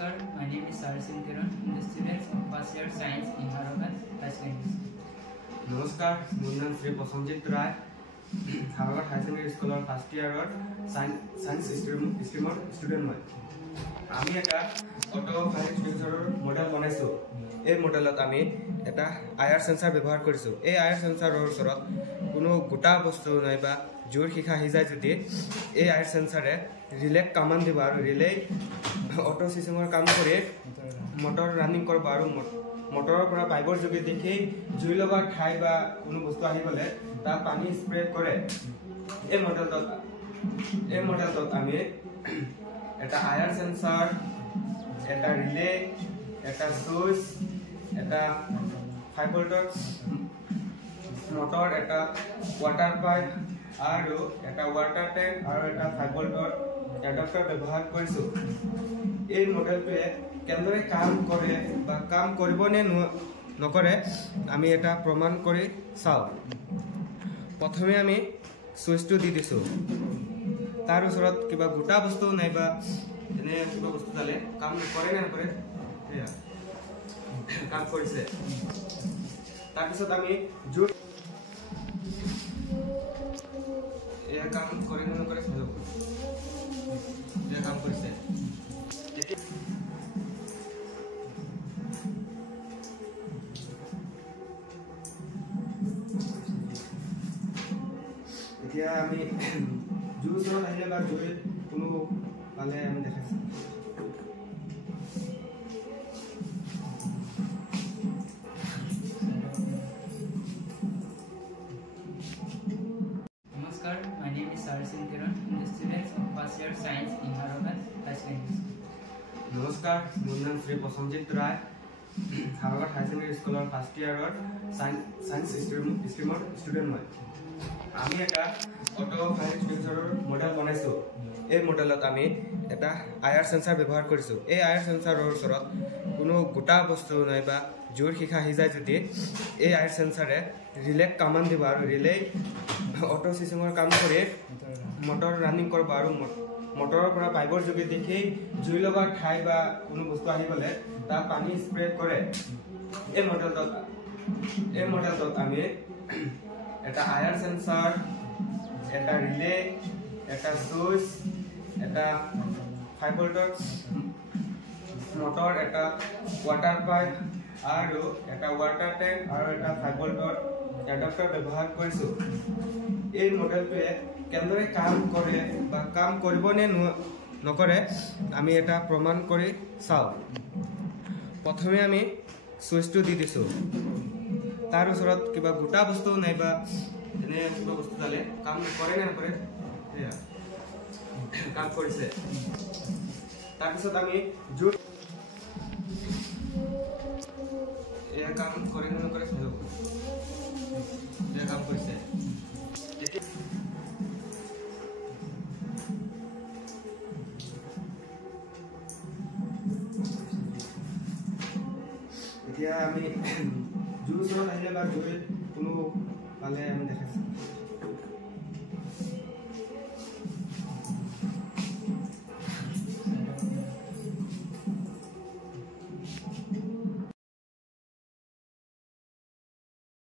Namaskar, my name is Sarsin Kiran, the students of first year science in Harogat High Secondary School. নমস্কাৰ মোৰ নাম শ্ৰী প্ৰসঞ্জিত ৰায় Herbert হাই secondary স্কুলৰ first ইয়াৰৰ science ষ্ট্ৰীমৰ student মই আমি এটা auto firing এক্সপেৰিয়েন্সৰ model বনাইছো এই মডেলত আমি এটা আয়াৰ সেন্সৰ ব্যৱহাৰ কৰিছো এই আয়াৰ সেন্সৰৰ ওচৰত কোনো গোটা বস্তু নাই বা জোৰ শিখা আহি যায় যদি এই আয়াৰ সেন্সৰে ৰিলে কমান্ড দিব আৰু ৰিলে অটো সিস্টেমৰ কাম কৰি মটৰ ৰানিং কৰিব আৰু মটৰৰ পৰা পাইপৰ যোগে দেখি জুই লগা ঠাই বা কোনো বস্তু আহি গলে তাত পানী স্প্ৰে কৰে এই মডেলটোত আমি এটা আয়াৰ সেন্সৰ এটা ৰিলে এটা সুইচ এটা 5 ভোল্টৰ মটৰ এটা ওয়াটাৰ পাইপ আৰু এটা ওয়াটাৰ ট্যাঙ্ক আৰু এটা 5 ভোল্টৰ এডাপ্টাৰ ব্যৱহাৰ কৰিছো এই মডেলটোৱে কেনেদৰে কাম কৰে বা কাম কৰিব নে নকৰে আমি এটা প্ৰমাণ কৰি চাও প্ৰথমে আমি সুইচটো দি দিছো তাৰ ওচৰত কিবা গোটা বস্তু নাই বা এনে কিবা বস্তু তালে কাম কৰে নে নকৰে এয়া কাম কৰিছে তাৰ পিছত আমি জোৰ এয়া কাম কৰে নে নকৰে চাও এয়া কাম কৰিছে এতিয়া আমি জুসৰ আহিলে বা জুই কোনো পালে আমি দেখাইছো Namaskar, my name is Sarsin Kiran, the students of first year science in Harogat High Secondary School. নমস্কাৰ মোৰ নাম শ্ৰী প্ৰসঞ্জিত ৰায় হাৰবাৰ্ট হাই ছেকেণ্ডাৰী স্কুলৰ ফাৰ্ষ্ট ইয়াৰৰ সায়েন্স ষ্ট্ৰীমৰ ষ্টুডেণ্ট মই আমি এটা অটো ফায়াৰিং এক্সপেৰিয়েন্সৰ মডেল বনাইছো এই মডেলত আমি এটা আয়াৰ সেন্সৰ ব্যৱহাৰ কৰিছো এই আয়াৰ সেন্সৰৰ ওচৰত কোনো গোটা বস্তু নাই বা জোৰ শিখা আহি যায় যদি এই আয়াৰ সেন্সৰে ৰিলে কমান্ড দিব আৰু ৰিলে অটো সিস্টেমৰ কাম কৰি মটৰ ৰানিং কৰিব আৰু মটৰৰ পৰা পাইপৰ যোগে দেখি জুই লগা ঠাই বা কোনো বস্তু আহি গলে তাত পানী স্প্ৰে কৰে এই মডেলটোত আমি এটা আয়াৰ সেন্সৰ এটা ৰিলে এটা সুইচ এটা 5 ভোল্টৰ মটৰ এটা ওয়াটাৰ পাইপ আৰু এটা ওয়াটাৰ ট্যাঙ্ক আৰু এটা 5 ভোল্টৰ এডাপ্টাৰ ব্যৱহাৰ কৰিছো এই মডেলটোৱে কেনেদৰে কাম কৰে বা কাম কৰিব নে নকৰে আমি এটা প্ৰমাণ কৰি চাও প্ৰথমে আমি সুইচটো দি দিছো তাৰ ওচৰত কিবা গোটা বস্তু নাই বা এনে কিবা বস্তু তালে কাম কৰে নে নকৰে এয়া কাম কৰিছে তাৰ পিছত আমি জোৰ এয়া কাম কৰে নে নকৰে চাও এয়া কাম কৰিছে এতিয়া আমি জুসৰ আহিলে বা জুই কোনো পালে আমি দেখাইছো